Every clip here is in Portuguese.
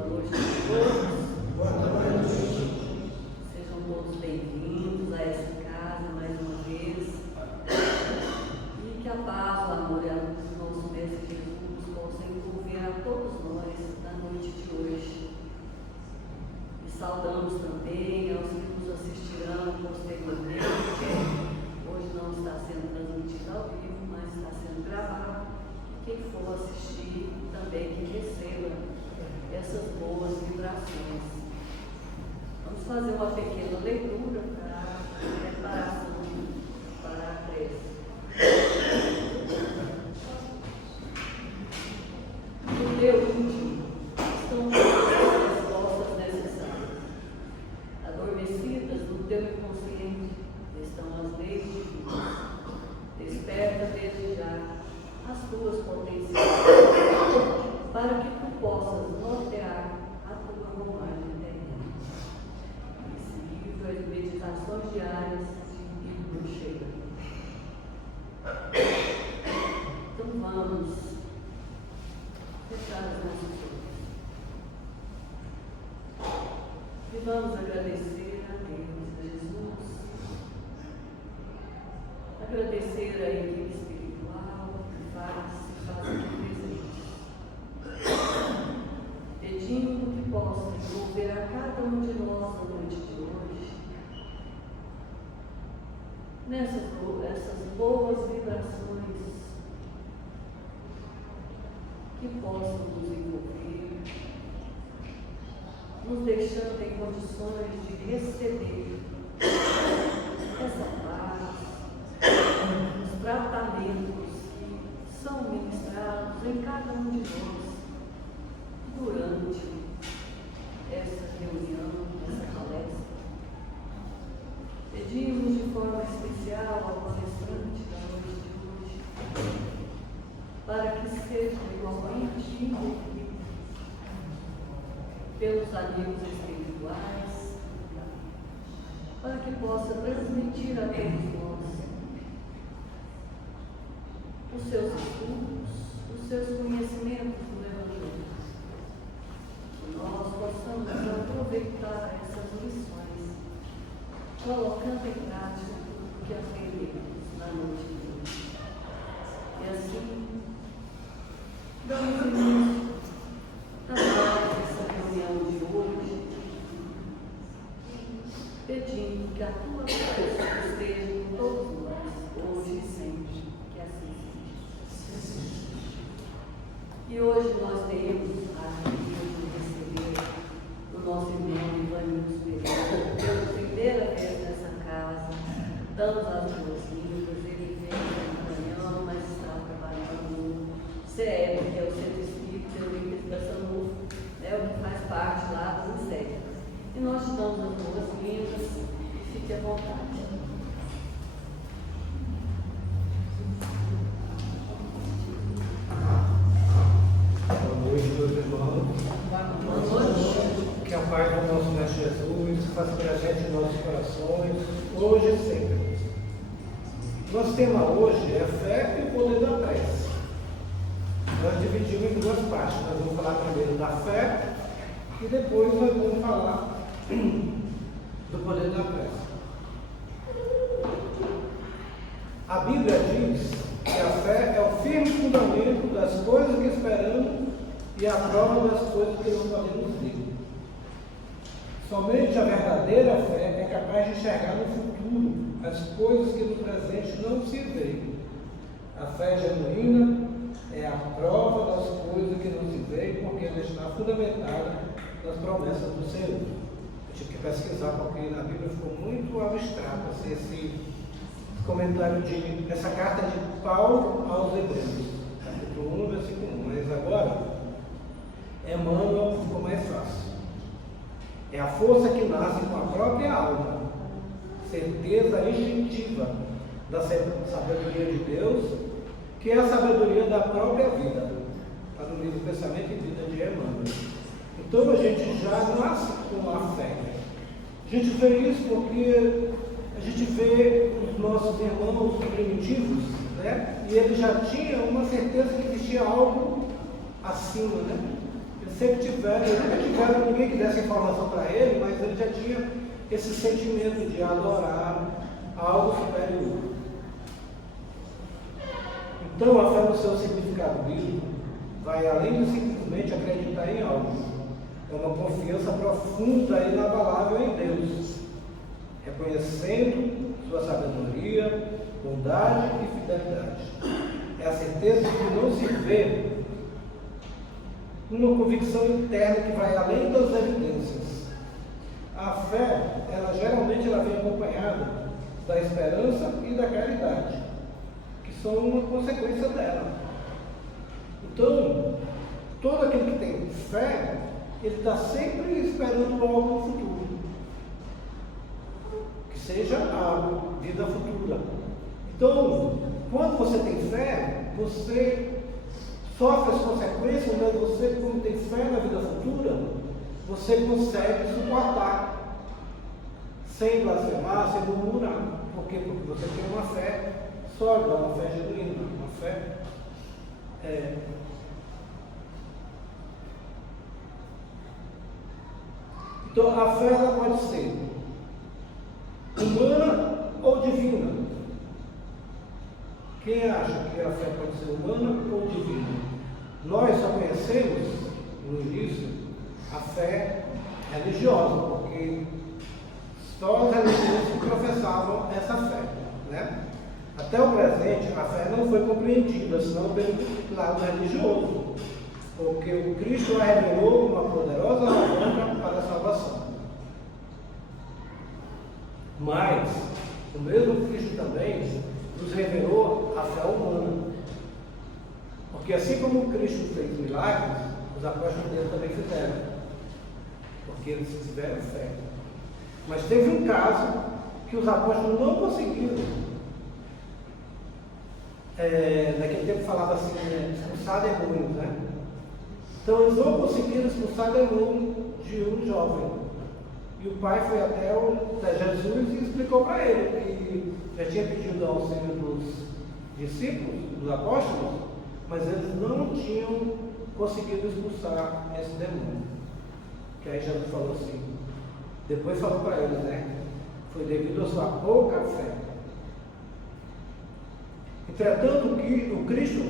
boa noite a todos. Boa noite. Sejam todos bem-vindos a essa casa mais uma vez. E que a paz, o amor e a luz do nosso Mestre Jesus possam envolver a todos nós na noite de hoje. E saudamos também aos que nos assistirão posteriormente. Hoje não está sendo transmitido ao vivo, mas está sendo gravado. Quem for assistir também que receba essas boas vibrações. Vamos fazer uma pequena leitura para a preparação para a prece. No teu íntimo estão todas as respostas necessárias. Adormecidas no teu inconsciente estão as leis divinas. Desperta desde já as tuas potencialidades, para que tu possas nortear a tua romagem terrena. Esse livro é de meditações diárias e bruxeira. Então vamos fechar os nossos olhos. E vamos agradecer a Deus, a Jesus, agradecer a equipe espiritual que se faz aqui presente, pedindo que possa envolver a cada um de nós na noite de hoje essas boas vibrações que possam nos envolver, nos deixando em condições de receber essa paz, os tratamentos que são ministrados em cada um de nós durante essa reunião, essa palestra. Pedimos de forma especial ao palestrante da noite de hoje, para que seja igualmente envolvido pelos amigos espirituais, para que possa transmitir a todos nós os seus estudos, os seus conhecimentos do Evangelho. Que nós possamos aproveitar essas lições, colocando em prática tudo o que aprendemos na noite de hoje. E assim, damos início a mais essa reunião de hoje, pedindo que a tua presença esteja com todos nós, hoje e sempre, que assim seja. E hoje nós temos a alegria de receber o nosso irmão Ivanildo Pereira pela primeira vez nessa casa. Damos as boas-vindas, ele vem de manhã, mas está trabalhando no CEP, que é o Centro Espírita de Educação Novo, o que faz parte lá do CEP. E nós te damos as boas-vindas e fique à vontade. Boa noite, meus irmãos. Boa noite. Que a paz do nosso Mestre Jesus faça presente em nossos corações, hoje e sempre. Nosso tema hoje é fé e o poder da prece. Nós dividimos em duas partes. Nós vamos falar primeiro da fé e depois nós vamos falar do poder da prece. A Bíblia diz que a fé é o firme fundamento das coisas que esperamos e a prova das coisas que não podemos ver. Somente a verdadeira fé é capaz de enxergar no futuro as coisas que no presente não se veem. A fé genuína é a prova das coisas que não se veem, porque ela está fundamentada nas promessas do Senhor. Eu tive que pesquisar porque na Bíblia ficou muito abstrato assim, esse comentário essa carta de Paulo aos Hebreus, capítulo 1, versículo 1. Mas agora, Emmanuel ficou mais fácil. É a força que nasce com a própria alma, certeza instintiva da sabedoria de Deus, que é a sabedoria da própria vida. Está no livro Pensamento e Vida de Emmanuel. Então a gente já nasce com a fé. A gente vê isso porque a gente vê os nossos irmãos primitivos, né? E eles já tinham uma certeza que existia algo acima, né? Eles sempre tiveram, eles nunca tiveram ninguém que desse informação para ele, mas ele já tinha esse sentimento de adorar algo superior. Então a fé no seu significado bíblico vai além de simplesmente acreditar em algo. É uma confiança profunda e inabalável em Deus, reconhecendo sua sabedoria, bondade e fidelidade. É a certeza de que não se vê, uma convicção interna que vai além das evidências. A fé, geralmente vem acompanhada da esperança e da caridade, que são uma consequência dela. Então, todo aquele que tem fé, ele está sempre esperando algo no futuro, que seja algo, vida futura. Então, quando você tem fé, você sofre as consequências, mas você, como tem fé na vida futura, você consegue suportar, sem blasfemar, sem murmurar. Por quê? Porque você tem uma fé sólida, uma fé genuína, uma fé. Então, a fé ela pode ser humana ou divina. Quem acha que a fé pode ser humana ou divina? Nós só conhecemos, no início, a fé religiosa, porque só os religiosos professavam essa fé, né? Até o presente, a fé não foi compreendida, senão pelo lado religioso, porque o Cristo a revelou uma poderosa alavanca para a salvação. Mas, o mesmo Cristo também nos revelou a fé humana. Porque assim como o Cristo fez milagres, os apóstolos dele também fizeram. Porque eles tiveram fé. Mas teve um caso que os apóstolos não conseguiram. Naquele tempo falava assim, expulsar demônios, né? Então eles não conseguiram expulsar demônio de um jovem. E o pai foi até Jesus e explicou para ele que já tinha pedido auxílio dos discípulos, dos apóstolos, mas eles não tinham conseguido expulsar esse demônio. Que aí Jesus falou assim, depois falou para eles, né? Foi devido à sua pouca fé. Entretanto, o Cristo,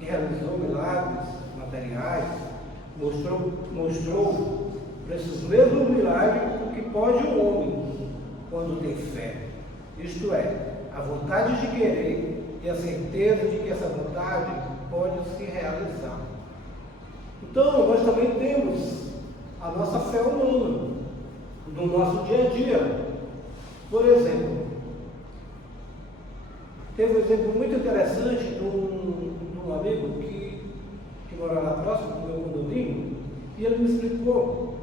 que realizou milagres materiais, mostrou para esses mesmos milagres o que pode o homem quando tem fé. Isto é, a vontade de querer e a certeza de que essa vontade pode se realizar. Então, nós também temos a nossa fé humana, no nosso dia a dia. Por exemplo, teve um exemplo muito interessante de um amigo que mora lá próximo do meu condomínio, e ele me explicou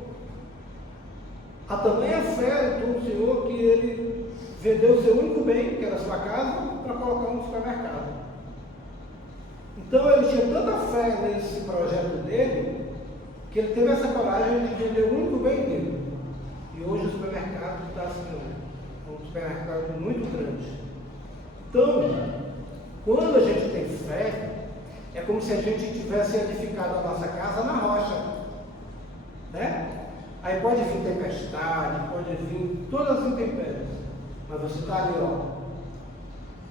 a tamanha fé do Senhor que ele vendeu o seu único bem, que era a sua casa, para colocar no supermercado. Então ele tinha tanta fé nesse projeto dele, que ele teve essa coragem de vender o único bem dele. E hoje o supermercado está assim, um supermercado muito grande. Então, quando a gente tem fé, é como se a gente tivesse edificado a nossa casa na rocha, né? Aí pode vir tempestade, pode vir todas as intempéries, mas você está ali,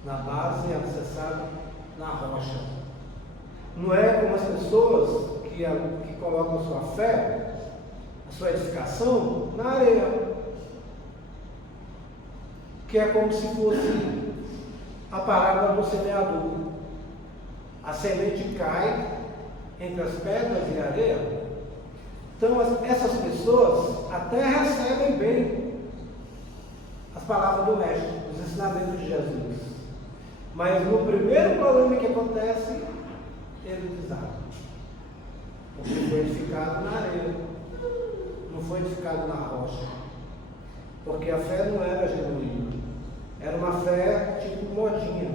na base, alicerçado na rocha. Não é como as pessoas que colocam a sua fé, a sua edificação, na areia, que é como se fosse a parábola do semeador. A semente cai entre as pedras e a areia. Então, essas pessoas até recebem bem as palavras do Mestre, os ensinamentos de Jesus. Mas no primeiro problema que acontece, ele desaba. Porque foi edificado na areia, não foi edificado na rocha. Porque a fé não era genuína. Era uma fé tipo modinha,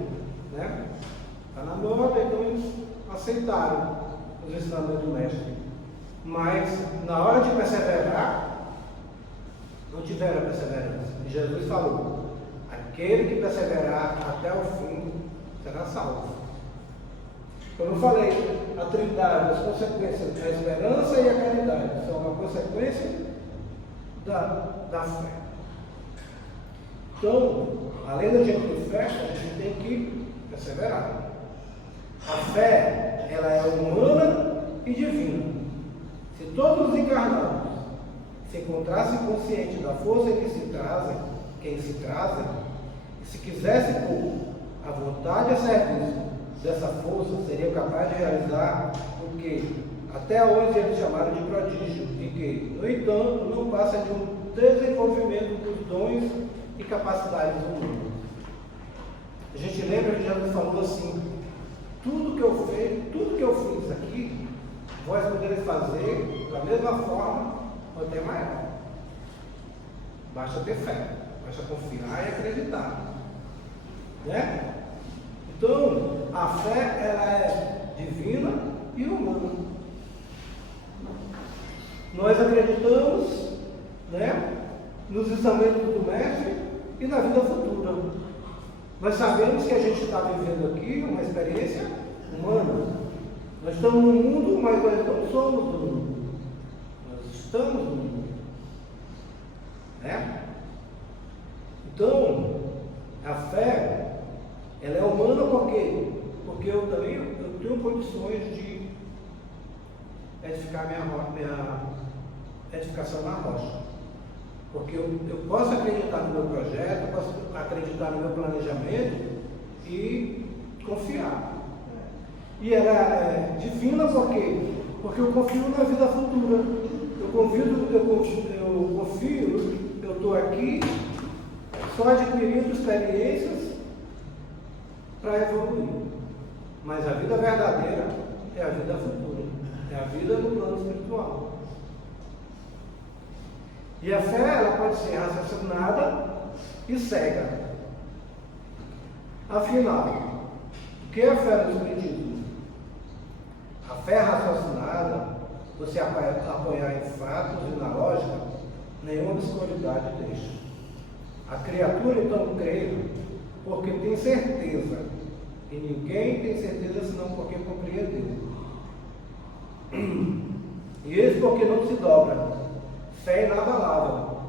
né? Está na moda, então eles aceitaram os ensinamentos do Mestre. Mas, na hora de perseverar, não tiveram perseverança. E Jesus falou, aquele que perseverar até o fim será salvo. Como eu falei, a Trindade, as consequências da esperança e a caridade são uma consequência da fé. Então, além da gente ter fé, a gente tem que perseverar. A fé, ela é humana e divina. Se todos os encarnados se encontrassem conscientes da força que se trazem, e se quisessem pôr a vontade a serviço dessa força, seriam capazes de realizar o que até hoje eles chamaram de prodígio, e que, no entanto, não passa de um desenvolvimento dos dons e capacidades humanas. A gente lembra que Jesus falou assim: tudo que eu fiz aqui, vós podereis fazer da mesma forma ou até maior. Basta ter fé, basta confiar e acreditar, né? Então, a fé, ela é divina e humana. Nós acreditamos, né, nos ensinamentos do Mestre e na vida futura. Nós sabemos que a gente está vivendo aqui uma experiência humana. Nós estamos no mundo, mas nós não somos do mundo. Nós estamos no mundo, né? Então, a fé, ela é humana por quê? Porque eu tenho condições de edificar minha edificação na rocha. Porque eu posso acreditar no meu projeto, eu posso acreditar no meu planejamento e confiar. E ela é divina por quê? Porque eu confio na vida futura. Eu estou aqui só adquirindo experiências para evoluir. Mas a vida verdadeira é a vida futura, é a vida no plano espiritual. E a fé, ela pode ser raciocinada e cega. Afinal, o que é a fé no Espiritismo? A fé raciocinada, você apoiar em fatos e na lógica, nenhuma obscuridade deixa. A criatura então crê porque tem certeza, e ninguém tem certeza senão porque compreendeu. E esse porque não se dobra. Fé inabalável,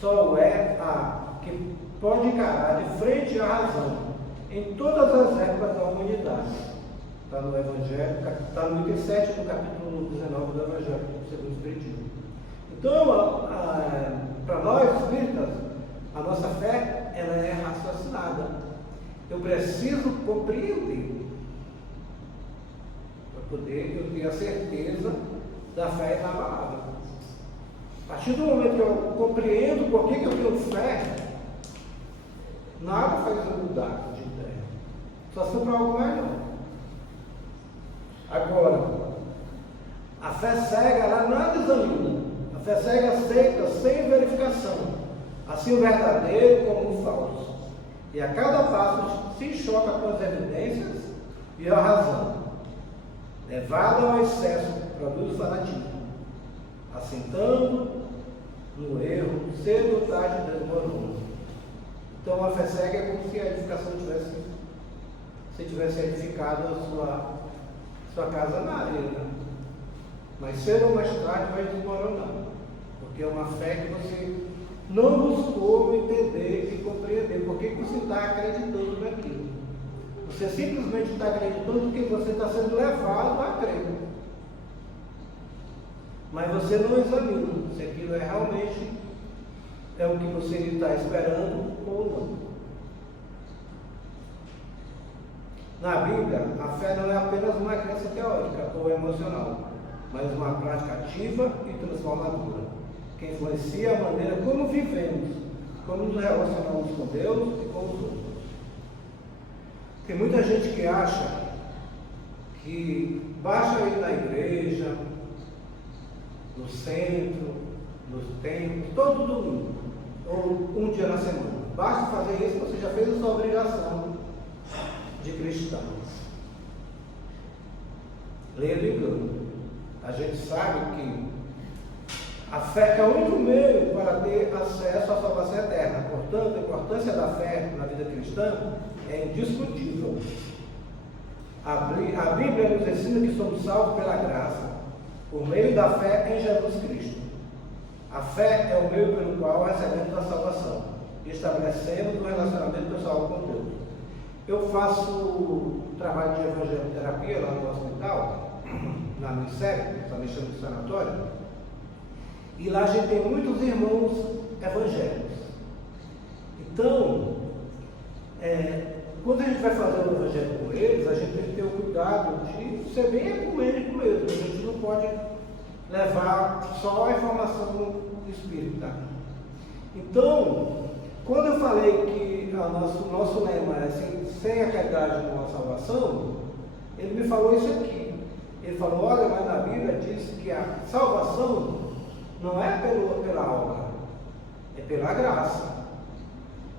só é a que pode encarar de frente à razão em todas as épocas da humanidade. Está no Evangelho, está no item 7 do capítulo 19 do Evangelho segundo o Espiritismo. Então, para nós espíritas, a nossa fé, ela é raciocinada. Eu preciso compreender para poder eu ter a certeza da fé inabalável. A partir do momento que eu compreendo por que eu tenho fé, nada faz eu mudar de ideia. Só se for para algo melhor. Agora, a fé cega, ela não examina. A fé cega aceita sem verificação, assim o verdadeiro como o falso. E a cada passo se choca com as evidências e a razão. Levada ao excesso, produz fanatismo. Assentando no erro, cedo ou tarde desmorona. Então a fé cega é como se a edificação tivesse edificado a sua casa na areia. Mas cedo ou mais tarde vai desmoronar. Porque é uma fé que você não buscou entender e compreender. Por que você está acreditando naquilo? Você simplesmente está acreditando porque você está sendo levado a crer. Mas você não examina se aquilo é realmente o que você está esperando ou não. Na Bíblia, a fé não é apenas uma crença teórica ou emocional, mas uma prática ativa e transformadora, que influencia a maneira como vivemos, como nos relacionamos com Deus e com os outros. Tem muita gente que acha que basta ir na igreja, no centro, nos templos, todo domingo, ou um dia na semana. Basta fazer isso, você já fez a sua obrigação de cristão. Leia do engano. A gente sabe que a fé é o único meio para ter acesso à salvação eterna. Portanto, a importância da fé na vida cristã é indiscutível. A Bíblia nos ensina que somos salvos pela graça, por meio da fé em Jesus Cristo. A fé é o meio pelo qual recebemos a salvação e estabelecemos um relacionamento pessoal com Deus. Eu faço trabalho de evangeloterapia lá no hospital, na Unicef, também chama de sanatório, e lá a gente tem muitos irmãos evangélicos. Então, quando a gente vai fazer o evangelho com eles, a gente tem que ter o cuidado de ser bem ecumênico mesmo. A gente não pode levar só a informação do Espírito. Tá? Então, quando eu falei que o nosso lema é assim, sem a caridade não há salvação, ele me falou isso aqui. Ele falou, olha, mas na Bíblia diz que a salvação não é pela obra, é pela graça.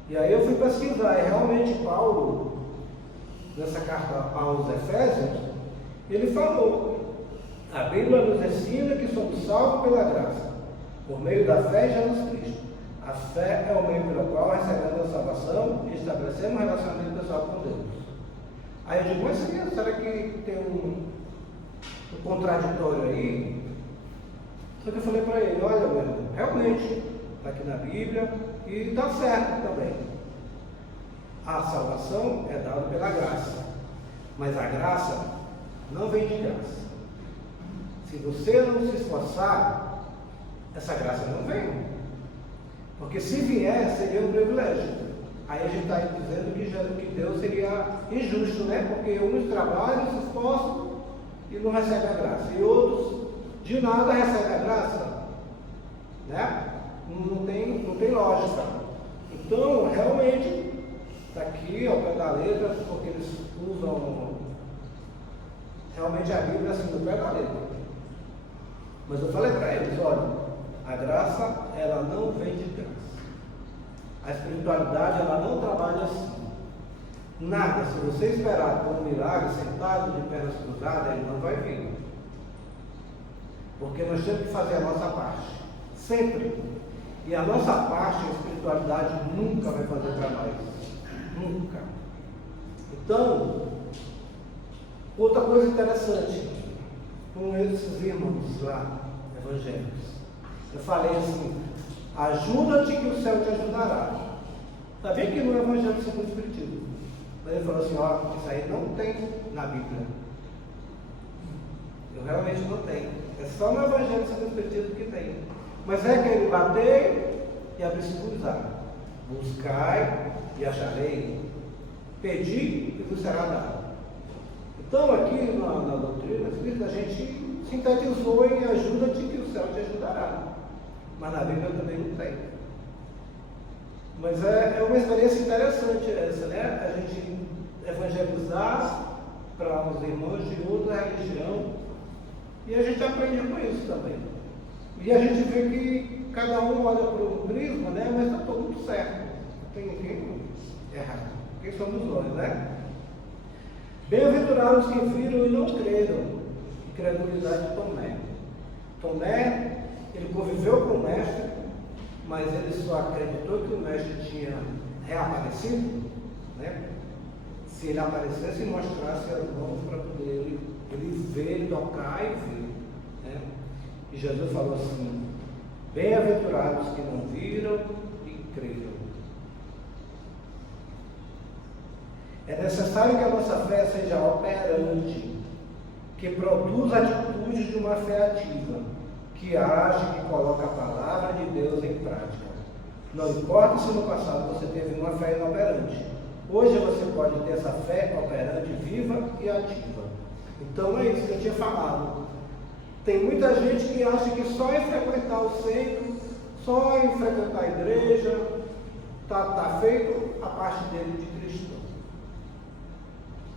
E aí eu fui pesquisar, e realmente Paulo, nessa carta aos Efésios, ele falou, a Bíblia nos ensina que somos salvos pela graça, por meio da fé em Jesus Cristo. A fé é o meio pelo qual recebemos a salvação e estabelecemos um relacionamento pessoal com Deus. Aí eu digo, mas será que tem um contraditório aí? Só que eu falei para ele, olha, meu irmão, realmente, está aqui na Bíblia e está certo também. A salvação é dada pela graça, mas a graça não vem de graça. Se você não se esforçar, essa graça não vem. Porque se vier, seria um privilégio. Aí a gente está dizendo que Deus seria injusto, né? Porque uns trabalham, se esforçam e não recebem a graça. E outros, de nada, recebem a graça. Né? Não tem lógica. Então, realmente, está aqui ao pé da letra, porque eles usam realmente a Bíblia assim, do pé da letra. Mas eu falei para eles, olha, a graça, ela não vem de graça. A espiritualidade, ela não trabalha assim. Nada, se você esperar por um milagre sentado de pernas cruzadas, ele não vai vir. Porque nós temos que fazer a nossa parte. Sempre. E a nossa parte, a espiritualidade nunca vai fazer para nós. Nunca. Então, outra coisa interessante, com esses irmãos lá, evangélicos, eu falei assim, ajuda-te que o céu te ajudará. Está bem que no Evangelho segundo o Espiritismo. Mas ele falou assim, ó, isso aí não tem na Bíblia. Eu realmente não tenho. É só no Evangelho segundo o Espiritismo que tem. Mas é que ele batei e abrir-se buscai e acharei. Pedi e vos será dado. Então aqui na doutrina espírita a gente sintetizou em ajuda-te que o céu te ajudará. Mas na Bíblia também não tem. Mas é uma experiência interessante essa, né? A gente evangelizar para os irmãos de outra religião e a gente aprende com isso também. E a gente vê que cada um olha para o prisma, né? Mas está todo mundo certo. Não tem ninguém errado. Quem somos nós, né? Bem-aventurados que viram e não creram. Incredulidade de Tomé. Tomé, ele conviveu com o mestre, mas ele só acreditou que o mestre tinha reaparecido, né? Se ele aparecesse e mostrasse as mãos para poder ele ver, tocar e ver, né? E Jesus falou assim, bem-aventurados que não viram e creram. É necessário que a nossa fé seja operante, que produz atitudes de uma fé ativa, que age, que coloca a palavra de Deus em prática. Não importa se no passado você teve uma fé inoperante. Hoje você pode ter essa fé operante, viva e ativa. Então é isso que eu tinha falado. Tem muita gente que acha que só em frequentar o centro, só em frequentar a igreja, está feito a parte dele de cristão.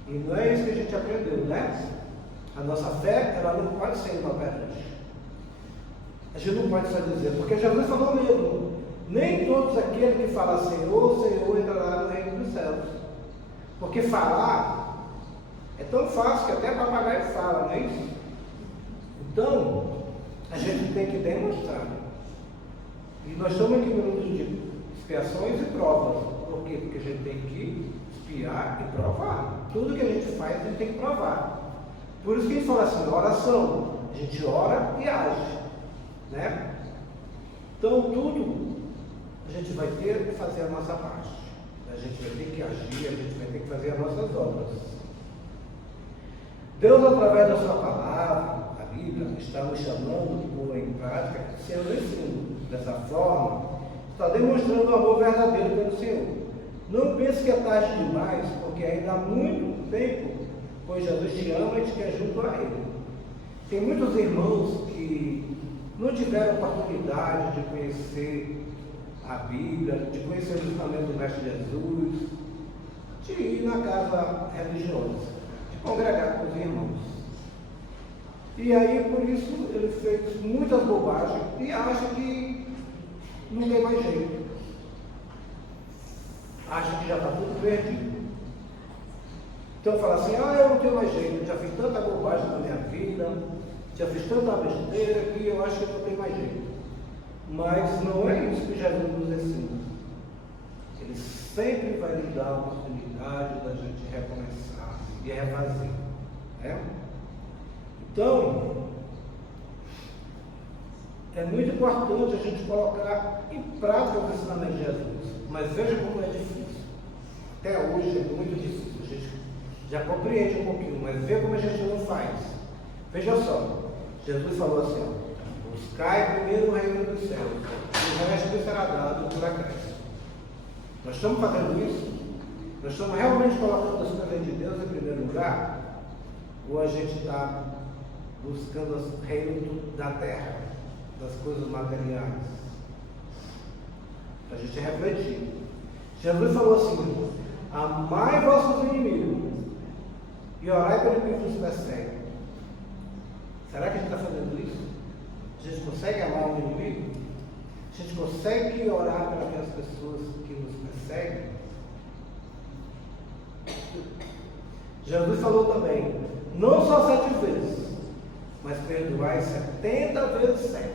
E não é isso que a gente aprendeu, né? A nossa fé, ela não pode ser inoperante. A gente não pode só dizer, porque Jesus falou mesmo, nem todos aqueles que falam Senhor, Senhor, entrarão no reino dos céus. Porque falar é tão fácil que até papagaio fala, não é isso? Então, a gente tem que demonstrar. E nós estamos aqui no mundo de expiações e provas. Por quê? Porque a gente tem que espiar e provar. Tudo que a gente faz, a gente tem que provar. Por isso que a gente fala assim, oração. A gente ora e age. Né? Então, tudo a gente vai ter que fazer a nossa parte. A gente vai ter que agir, a gente vai ter que fazer as nossas obras. Deus, através da sua palavra, a Bíblia, está nos chamando de pôr em prática seu ensino. Dessa forma, está demonstrando o amor verdadeiro pelo Senhor. Não pense que é tarde demais, porque ainda há muito tempo, pois Jesus te ama e te quer junto a Ele. Tem muitos irmãos que não tiveram oportunidade de conhecer a Bíblia, de conhecer o ensinamento do Mestre Jesus, de ir na casa religiosa, de congregar com os irmãos. E aí, por isso, ele fez muitas bobagens e acha que não tem mais jeito. Acha que já está tudo perdido. Então fala assim, eu não tenho mais jeito, já fiz tanta bobagem na minha vida, já fiz tanta besteira que eu acho que não tem mais jeito. Mas não é isso que Jesus nos ensina. Ele sempre vai nos dar a oportunidade da gente recomeçar e refazer. Né? Então, é muito importante a gente colocar em prática os ensinamentos de Jesus. Mas veja como é difícil. Até hoje é muito difícil. A gente já compreende um pouquinho, mas veja como a gente não faz. Veja só, Jesus falou assim, buscai primeiro o reino dos céus, e o resto será dado por acréscimo. Nós estamos fazendo isso? Nós estamos realmente colocando as coisas de Deus em primeiro lugar? Ou a gente está buscando o reino da terra, das coisas materiais? A gente refletir. Jesus falou assim, amai vossos inimigos e orai pelo que vos persegue. Será que a gente está fazendo isso? A gente consegue amar o inimigo? A gente consegue orar para aquelas pessoas que nos perseguem? Jesus falou também, não só 7 vezes, mas perdoai 70 vezes 7.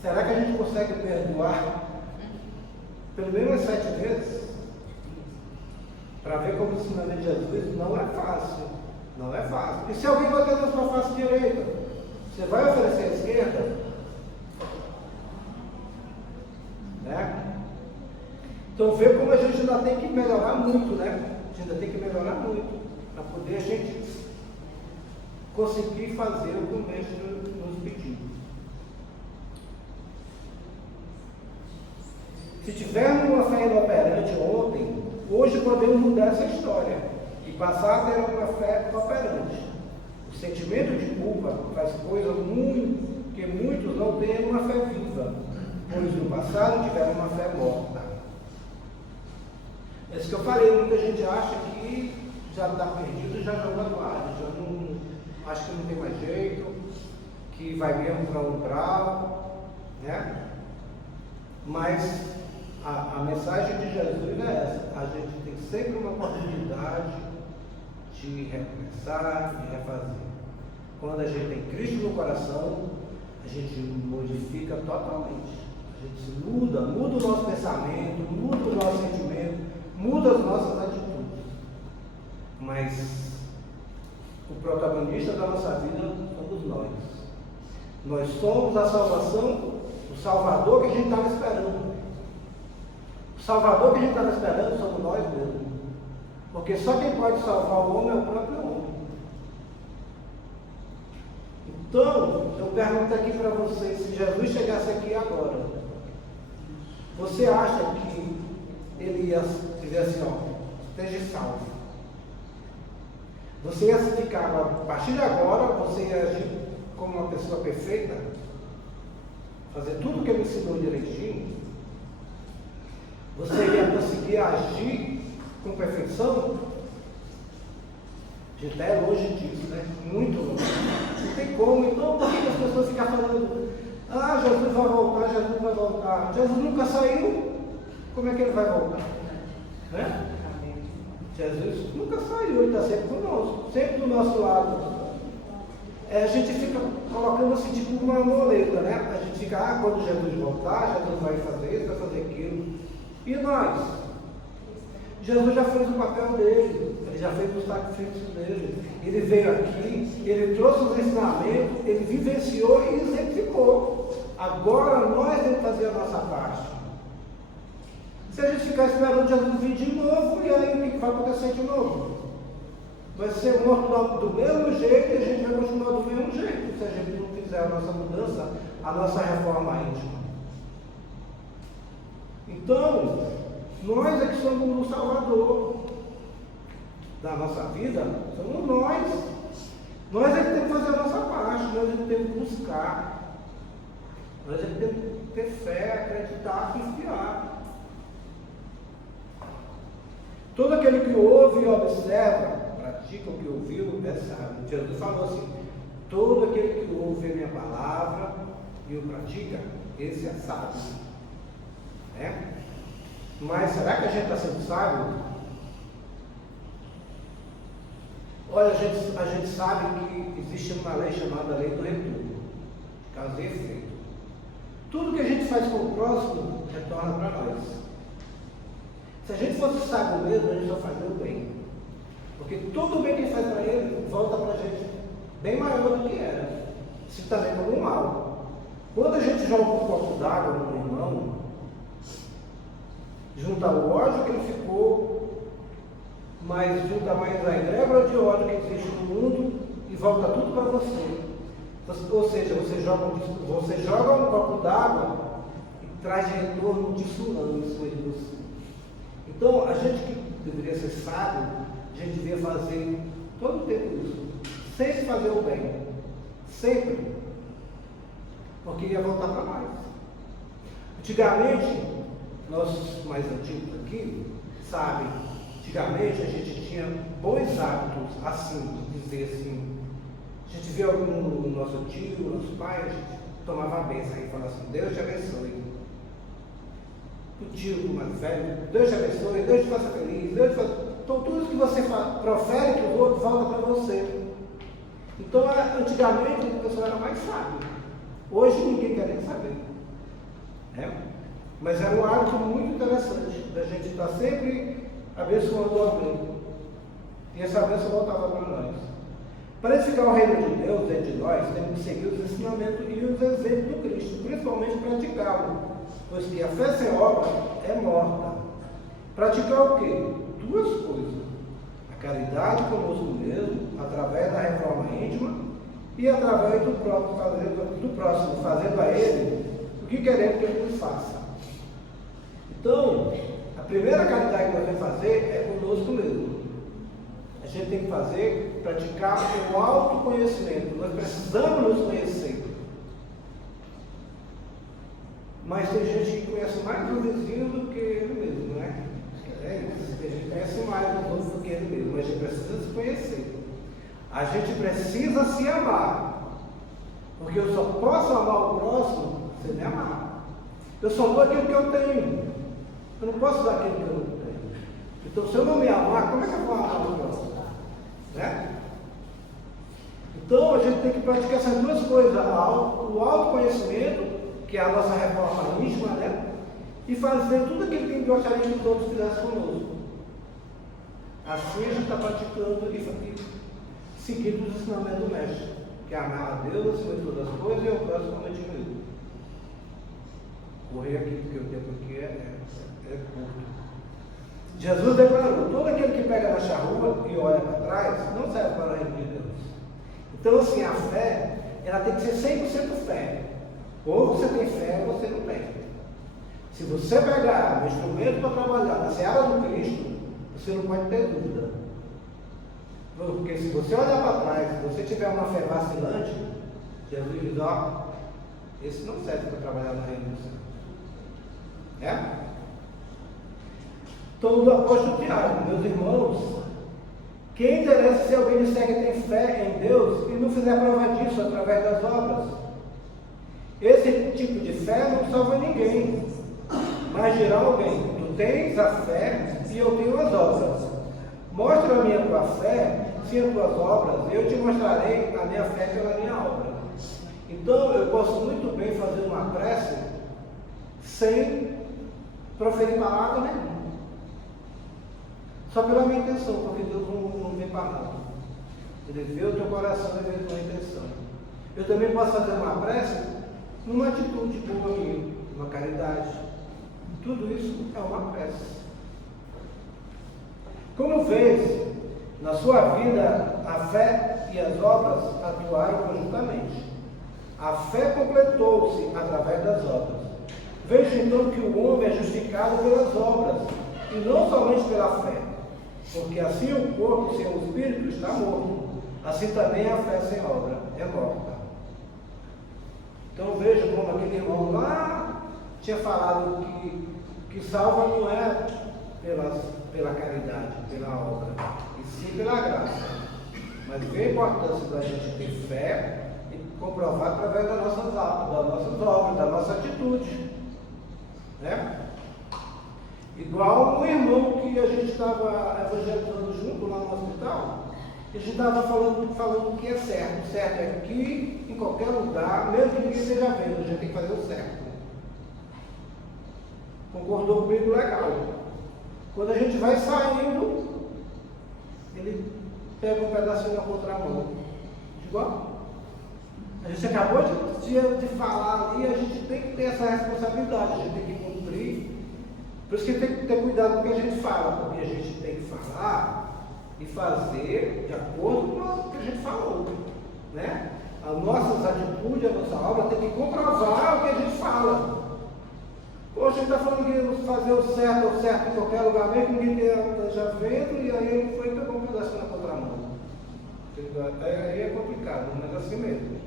Será que a gente consegue perdoar pelo menos 7 vezes? Para ver como o ensinamento de Jesus não é fácil. Não é fácil. E se alguém bater na sua face direita, você vai oferecer a esquerda? Né? Então vê como a gente ainda tem que melhorar muito, né? A gente ainda tem que melhorar muito para poder a gente conseguir fazer o que o mestre nos pediu. Se tivermos uma fé inoperante ontem, hoje podemos mudar essa história e passar a ter uma fé operante. O sentimento de culpa faz coisa que muitos não têm uma fé viva, pois no passado tiveram uma fé morta. É isso que eu falei, muita gente acha que já está perdido, já joga a toalha, já não, acha que não tem mais jeito, que vai mesmo para um bravo, né? Mas a mensagem de Jesus é essa, a gente tem sempre uma oportunidade de recomeçar, de refazer. Quando a gente tem Cristo no coração, a gente modifica totalmente. A gente muda o nosso pensamento, muda o nosso sentimento, muda as nossas atitudes. Mas o protagonista da nossa vida somos nós. Nós somos a salvação, o Salvador que a gente estava esperando. O Salvador que a gente estava esperando somos nós mesmos. Porque só quem pode salvar o homem é o próprio homem. Então, eu pergunto aqui para vocês, se Jesus chegasse aqui agora, você acha que ele ia dizer assim, esteja salvo? Você ia ficar, a partir de agora, você ia agir como uma pessoa perfeita? Fazer tudo o que ele ensinou direitinho? Você ia conseguir agir com perfeição? A gente é longe disso, né? Muito longe. Não tem como. Então, por que as pessoas ficam falando, Jesus vai voltar, Jesus vai voltar? Jesus nunca saiu, como é que ele vai voltar? Né? Jesus nunca saiu, ele está sempre conosco, sempre do nosso lado. A gente fica colocando assim, tipo uma moleta, né? A gente fica, quando Jesus voltar, Jesus vai fazer isso, vai fazer aquilo. E nós? Jesus já fez o papel dele, ele já fez o sacrifício dele. Ele veio aqui, ele trouxe os ensinamentos, ele vivenciou e exemplificou. Agora nós temos que fazer a nossa parte. Se a gente ficar esperando Jesus vir de novo, e aí o que vai acontecer de novo? Vai ser morto do mesmo jeito e a gente vai continuar do mesmo jeito, se a gente não fizer a nossa mudança, a nossa reforma íntima. Então, nós é que somos o Salvador da nossa vida, somos nós. Nós é que temos que fazer a nossa parte, nós é que temos que buscar, nós é que temos que ter fé, acreditar, confiar. Todo aquele que ouve e observa, pratica o que ouviu, é sábio. Jesus falou assim: todo aquele que ouve a minha palavra e o pratica, esse é sábio. Mas será que a gente está sendo sábio? Olha, a gente sabe que existe uma lei chamada lei do retorno, causa e efeito. Tudo que a gente faz com o próximo retorna para nós. Se a gente fosse sábio mesmo, a gente só faria o bem. Porque todo o bem que a gente faz para ele volta para a gente bem maior do que era, se também como um mal. Quando a gente joga um copo d'água no irmão, junta o ódio que ele ficou, mas junta mais a egrégora de ódio que existe no mundo e volta tudo para você. Ou seja, você joga um copo d'água e traz de retorno de tsunami em cima de você. Então, a gente que deveria ser sábio, a gente devia fazer todo o tempo isso. Sempre fazer o bem. Sempre. Porque ia voltar para nós. Antigamente, nossos mais antigos aqui, sabem, antigamente a gente tinha bons hábitos, assim, dizer assim. A gente via algum nosso tio, nosso pai, a gente tomava a benção e falava assim: Deus te abençoe. O tio mais velho, Deus te abençoe, Deus te faça feliz, Deus te faça... Então tudo que você profere que o outro volta para você. Então antigamente a pessoa era mais sábio. Hoje ninguém quer nem saber. Mas era um hábito muito interessante, da gente estar sempre abençoando alguém. E essa bênção voltava para nós. Para edificar o reino de Deus dentro de nós, temos que seguir os ensinamentos e os exemplos do Cristo, principalmente praticá-lo. Pois que a fé sem obra é morta. Praticar o quê? Duas coisas: a caridade conosco mesmo, através da reforma íntima, e através do próximo, fazendo a ele o que queremos que ele nos faça. Então, a primeira caridade que nós temos que fazer é conosco mesmo. A gente tem que fazer, praticar o autoconhecimento. Nós precisamos nos conhecer. Mas tem gente que conhece mais o vizinho do que ele mesmo, não é? É isso. Tem gente que conhece mais os outros do que ele mesmo. Mas a gente precisa se conhecer. A gente precisa se amar. Porque eu só posso amar o próximo se me amar. Eu só dou aquilo que eu tenho. Eu não posso dar aquilo que eu não tenho. Então, se eu não me amar, como é que eu vou amar o próximo? Então, a gente tem que praticar essas duas coisas: o autoconhecimento, que é a nossa reforma íntima, e fazer tudo aquilo que a gente gostaria que os outros fizessem conosco. Assim a gente está praticando e seguindo os ensinamentos do Mestre, que é amar a Deus acima de todas as coisas e ao próximo como a ti mesmo. Correr aqui, porque o tempo aqui é curto. Jesus declarou: todo aquele que pega na charrua e olha para trás não serve para o reino de Deus. Então, assim, a fé, ela tem que ser 100% fé. Ou você tem fé ou você não tem. Se você pegar o instrumento para trabalhar na seara do Cristo, você não pode ter dúvida. Porque se você olhar para trás, se você tiver uma fé vacilante, Jesus diz: esse não serve para trabalhar no reino do Senhor. Então, do apóstolo Tiago: meus irmãos, quem interessa se alguém disser que tem fé em Deus e não fizer prova disso através das obras? Esse tipo de fé não salva ninguém, mas dirá alguém: tu tens a fé e eu tenho as obras. Mostra-me a tua fé sem as tuas obras, eu te mostrarei a minha fé pela minha obra. Então, eu posso muito bem fazer uma prece sem proferir palavra nenhuma. só pela minha intenção, porque Deus não vê para nada. Ele vê o teu coração e vê a tua intenção. Eu também posso fazer uma prece numa atitude boa minha, uma caridade. Tudo isso é uma prece. Como vês, na sua vida, a fé e as obras atuaram conjuntamente. A fé completou-se através das obras. Veja então que o homem é justificado pelas obras, e não somente pela fé. Porque assim o corpo sem o espírito está morto. Assim também a fé sem obra é morta. Então veja como aquele irmão lá tinha falado que salva não é pela caridade, pela obra, e sim pela graça. Mas vê a importância da gente ter fé e comprovar através das nossas obras, da nossa atitude. Né? Igual um irmão que a gente estava evangelizando junto lá no hospital, a gente estava falando o que é certo. O certo é que em qualquer lugar, mesmo que ninguém esteja vendo, a gente tem que fazer o certo. Concordou comigo? Legal. Quando a gente vai saindo, ele pega um pedacinho na contramão. Igual? A gente acabou de falar ali, a gente tem que ter essa responsabilidade, a gente tem que cumprir. Por isso que tem que ter cuidado com o que a gente fala, porque a gente tem que falar e fazer de acordo com o que a gente falou. Né? As nossas atitudes, a nossa obra tem que comprovar o que a gente fala. Poxa, a gente está falando que fazer o certo em qualquer lugar, mesmo que ninguém esteja vendo, e aí ele foi e pegou um pedaço na contramão. Aí é complicado, mas é assim mesmo.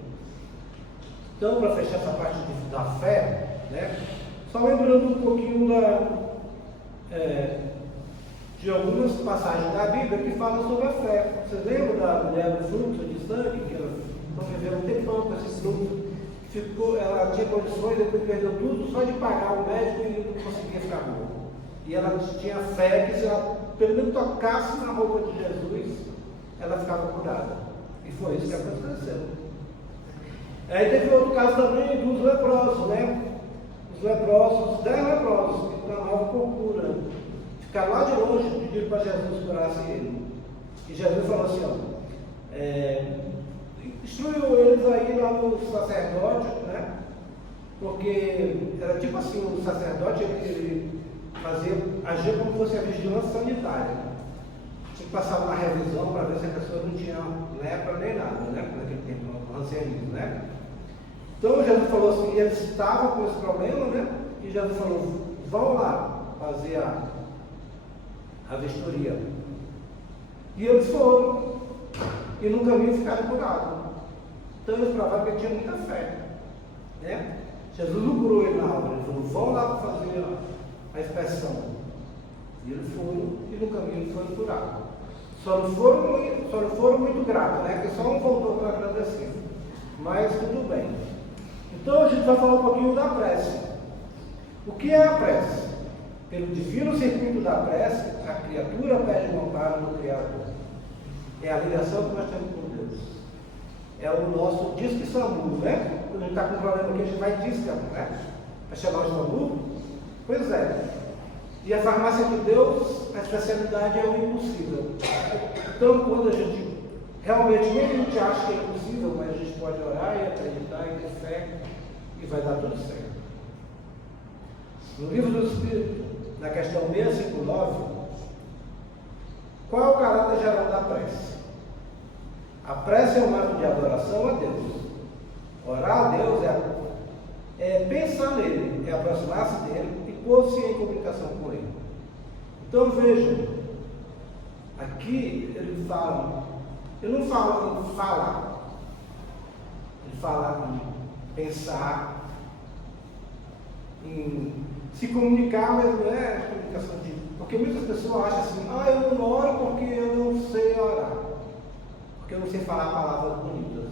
Então, para fechar essa parte da fé, né, só lembrando um pouquinho de algumas passagens da Bíblia que falam sobre a fé. Vocês lembram da mulher do fluxo de sangue, que ela viveu um tempão com esse fluxo? Ela tinha condições, depois perdeu tudo, só de pagar o médico e não conseguia ficar boa. E ela tinha fé que se ela pelo menos tocasse na roupa de Jesus, ela ficava curada. E foi isso que aconteceu. Aí teve outro caso também dos leprosos, né? Os 10 leprosos que clamavam por cura. Ficaram lá de longe, pediram para Jesus curasse ele. E Jesus falou assim, instruiu eles aí lá no sacerdote, né? Porque era tipo assim, o sacerdote ele agia como se fosse a vigilância sanitária. Tinha que passar uma revisão para ver se a pessoa não tinha lepra nem nada, né? Naquele tempo, no ancianismo, né? Então Jesus falou assim, eles estavam com esse problema, né? E Jesus falou, vão lá fazer a vistoria. E eles foram. E no caminho ficaram curados. Então eles provaram que ele tinha muita fé. Né? Jesus não curou ele na hora, ele falou, vão lá fazer a inspeção. E eles foram, e no caminho foram curados. Só não foram muito gratos, né? Porque só um voltou para agradecer. Mas tudo bem. Então a gente vai falar um pouquinho da prece. O que é a prece? Pelo divino circuito da prece, a criatura pede um amparo do Criador. É a ligação que nós temos com Deus. É o nosso disque SAMU, né? Quando a gente está com um problema aqui, a gente vai disque, né? Para chamar o SAMU. Pois é. E a farmácia de Deus, a especialidade é o impossível. Então, quando a gente realmente nem a gente acha que é impossível, mas a gente pode orar e acreditar e ter fé e vai dar tudo certo. No livro do Espírito, na questão 659, qual é o caráter geral da prece? A prece é um ato de adoração a Deus. Orar a Deus é pensar nele, é aproximar-se dele e pôr-se em comunicação com ele. Então vejam, aqui ele não fala em falar, ele fala em pensar, em se comunicar, mas não é comunicação de... Porque muitas pessoas acham assim, eu não oro porque eu não sei orar, porque eu não sei falar palavras bonitas.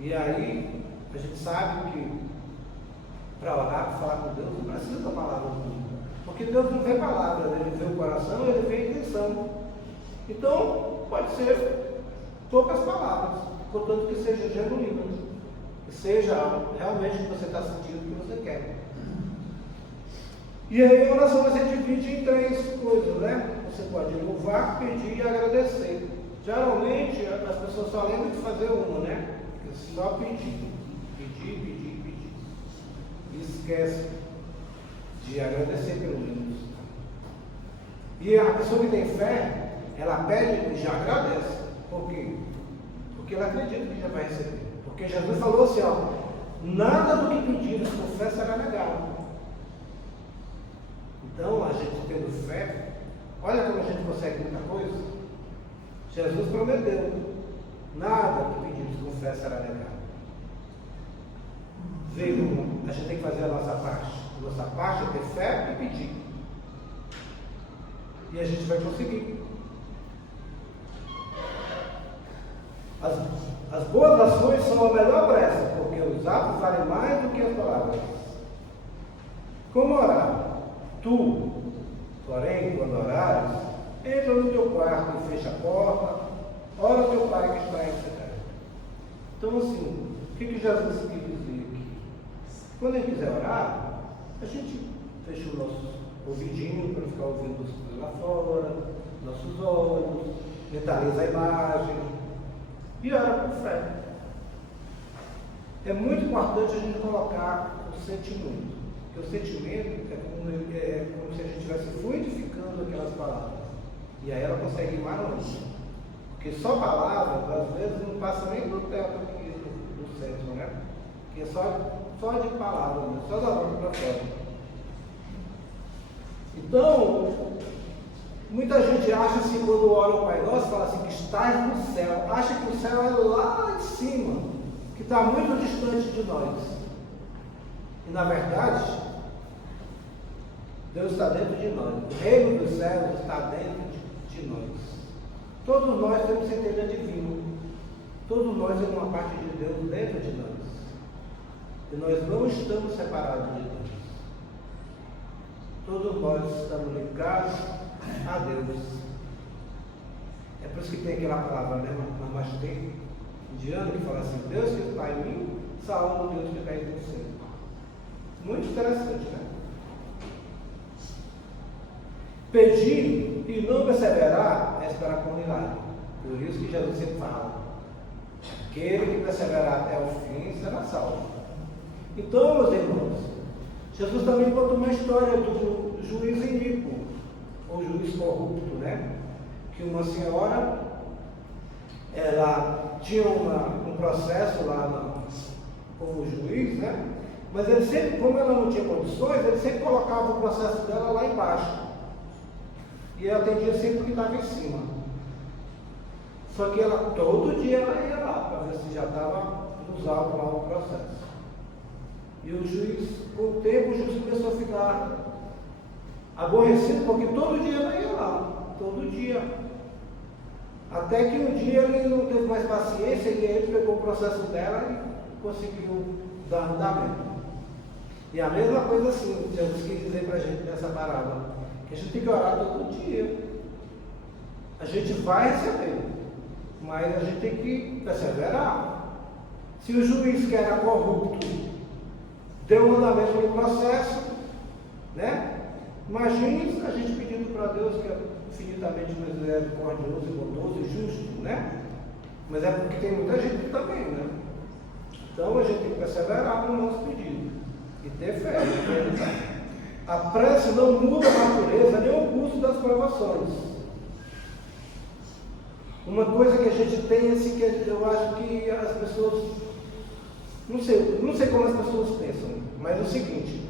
E aí, a gente sabe que para orar, para falar com Deus, não precisa da palavra bonita. Porque Deus não vê palavras, ele vê o coração, ele vê a intenção. Então, pode ser poucas palavras, contanto que seja genuíno, que seja realmente o que você está sentindo, o que você quer. E aí a oração você divide em três coisas, né? Você pode louvar, pedir e agradecer. Geralmente as pessoas só lembram de fazer uma, né? Só pedir. Pedir. E esquece de agradecer pelo menos. E a pessoa que tem fé, ela pede e já agradece. Por quê? Porque ela acredita que já vai receber. Porque Jesus falou assim, ó, nada do que pedires com fé será negado. Então, a gente tendo fé, olha como a gente consegue muita coisa. Jesus prometeu, nada que pedires com fé será negado. Veio, a gente tem que fazer a nossa parte. A nossa parte é ter fé e pedir. E a gente vai conseguir. As boas ações são a melhor prece, porque os atos valem mais do que as palavras. Como orar? Tu, porém, quando orares, entra no teu quarto e fecha a porta, ora ao teu Pai que está em secreto. Então, assim, o que Jesus quis dizer aqui? Quando a gente quiser orar, a gente fecha o nosso ouvidinho para não ficar ouvindo as coisas lá fora, nossos olhos, mentaliza a imagem e ora com fé. É muito importante a gente colocar o sentimento. Porque o sentimento é como se a gente estivesse fluidificando aquelas palavras. E aí ela consegue ir mais longe. Porque só palavras, às vezes, não passa nem do teto aqui do centro, né? Que é só de palavras, né? Só da boca para fora. Então, muita gente acha assim, quando ora o Pai Nosso, fala assim, que estás no céu. Acha que o céu é lá em cima, que está muito distante de nós. E na verdade, Deus está dentro de nós. O reino dos céus está dentro de nós. Todos nós temos centelha divina. Todos nós temos uma parte de Deus dentro de nós. E nós não estamos separados de Deus. Todos nós estamos ligados a Deus. É por isso que tem aquela palavra, né? Namastê, indiano, que fala assim, Deus que está em mim, salva o Deus que está em você. Muito interessante, né? Pedir e não perseverar é esperar com milagre. Por isso que Jesus sempre fala, aquele que perseverar até o fim será salvo. Então, meus irmãos, Jesus também conta uma história do juiz iníquo, ou juiz corrupto, né? Que uma senhora, ela tinha um processo lá com o juiz, né? Mas ele sempre, como ela não tinha condições, ele sempre colocava o processo dela lá embaixo. E ela atendia sempre o que estava em cima. Só que ela, todo dia ela ia lá, para ver se já estava nos autos lá o processo. E o juiz, com o tempo, o juiz começou a ficar aborrecido, porque todo dia ela ia lá, todo dia. Até que um dia ele não teve mais paciência e ele pegou o processo dela e conseguiu dar andamento. E a mesma coisa assim, Jesus quis dizer para a gente nessa parábola, que a gente tem que orar todo dia. A gente vai receber, mas a gente tem que perseverar. Se o juiz que era corrupto deu um andamento no processo, né? Imagine a gente pedindo para Deus, que é infinitamente misericordioso e bondoso e justo, né? Mas é porque tem muita gente também, né? Então a gente tem que perseverar no nosso pedido e ter fé. A prece não muda a natureza nem o curso das provações. Uma coisa que a gente tem assim, que eu acho que as pessoas, não sei como as pessoas pensam, mas é o seguinte,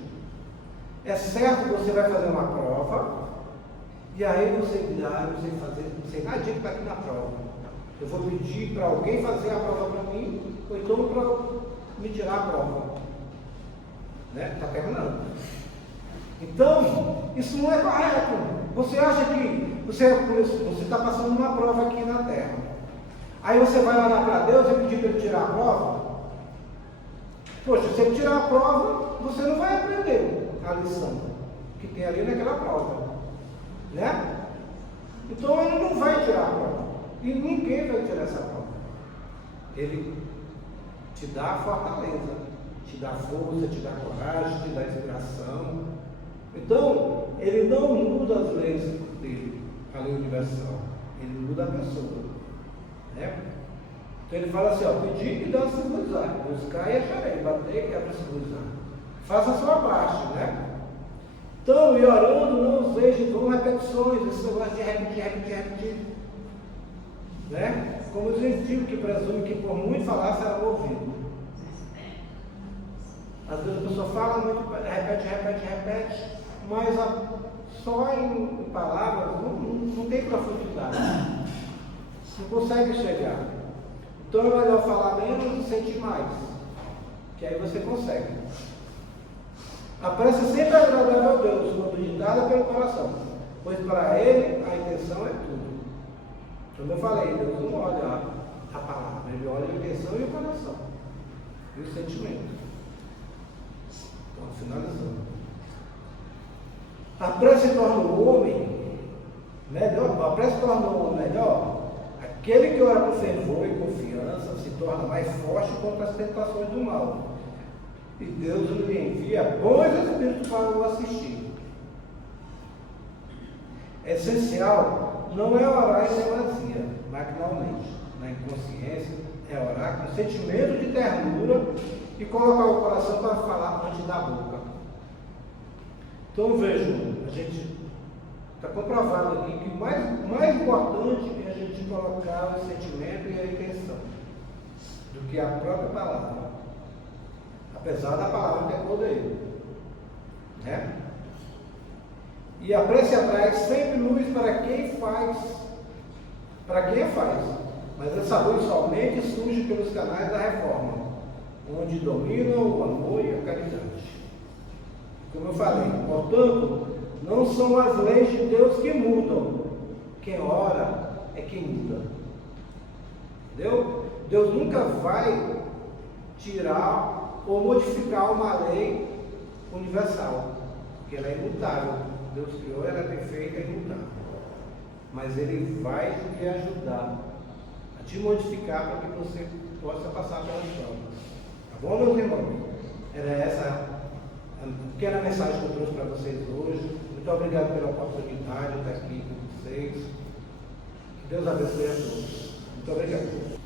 é certo que você vai fazer uma prova, e aí você não sei nada que está aqui na prova. Eu vou pedir para alguém fazer a prova para mim, ou então para me tirar a prova. Né? Está terminando. Então, isso não é correto. Você acha que você está passando uma prova aqui na Terra. Aí você vai orar para Deus e pedir para Ele tirar a prova? Poxa, se Ele tirar a prova, você não vai aprender a lição que tem ali naquela prova. Né? Então Ele não vai tirar a prova. E ninguém vai tirar essa prova. Ele te dá a fortaleza, te dá força, te dá coragem, te dá inspiração. Então, ele não muda as leis dele, a lei universal, ele muda a pessoa. Né? Então ele fala assim, ó, pedir e dá-se vos-á, buscar e acharei, bater e abre-se-vos-á. Faça a sua parte, né? Então, e orando, não useis de vão repetições, esse negócio de repetir. Né? Como os gentios que presumem que por muito falar será ouvido. Às vezes a pessoa fala muito, repete, mas só em palavras não tem profundidade. Não consegue chegar. Então é melhor falar menos e sentir mais. Que aí você consegue. A prece sempre é agradável a Deus, quando ditada pelo coração. Pois para Ele a intenção é tudo. Como eu falei, Deus não olha a palavra, Ele olha a intenção e o coração. E o sentimento. Então, finalizando. A prece torna o homem melhor. A prece torna o homem melhor. Aquele que ora com fervor e confiança se torna mais forte contra as tentações do mal. E Deus lhe envia bons espíritos para o assistir. É essencial não é orar em demasia, maquinalmente. Na inconsciência, é orar com sentimento de ternura e colocar o coração para falar antes da boca. Então vejam, a gente está comprovado aqui que o mais importante é a gente colocar o sentimento e a intenção do que a própria palavra. Apesar da palavra ter poder. Né? E a prece atrai sempre luz para quem faz. Para quem faz. Mas essa luz somente surge pelos canais da reforma, onde dominam o amor e a caridade. Como eu falei, portanto, não são as leis de Deus que mudam. Quem ora é quem muda. Entendeu? Deus nunca vai tirar ou modificar uma lei universal, porque ela é imutável. Deus criou, ela é perfeita e imutável. Mas Ele vai te ajudar a te modificar para que você possa passar pelas provas. Tá bom, meus irmãos? Era essa a pequena mensagem que eu trouxe para vocês hoje. Muito obrigado pela oportunidade de estar aqui com vocês. Que Deus abençoe a todos. Muito obrigado.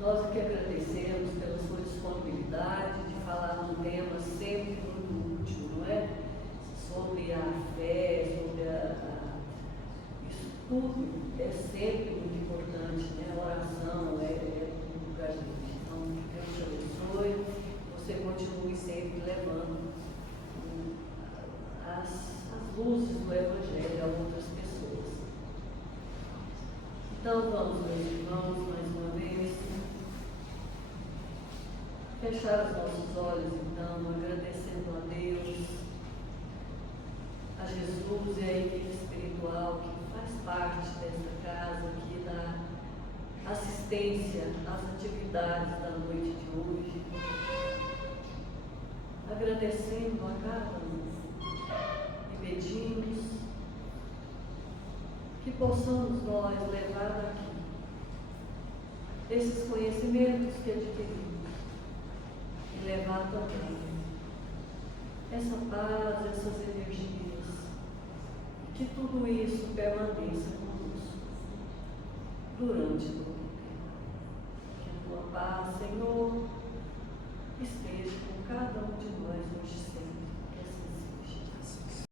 Nós que agradecemos pela sua disponibilidade de falar num tema sempre muito útil, não é? Sobre a fé, sobre isso tudo é sempre muito importante, né? A oração é um lugar de Deus. Então, que Deus te abençoe, você continue sempre levando as luzes do Evangelho a outras pessoas. Então, vamos, meus irmãos, mais uma vez. Fechar os nossos olhos, então, agradecendo a Deus, a Jesus e a equipe espiritual que faz parte desta casa, que dá assistência às atividades da noite de hoje. Agradecendo a cada um e pedimos que possamos nós levar daqui esses conhecimentos que adquirimos. E levar também essa paz, essas energias, que tudo isso permaneça conosco durante o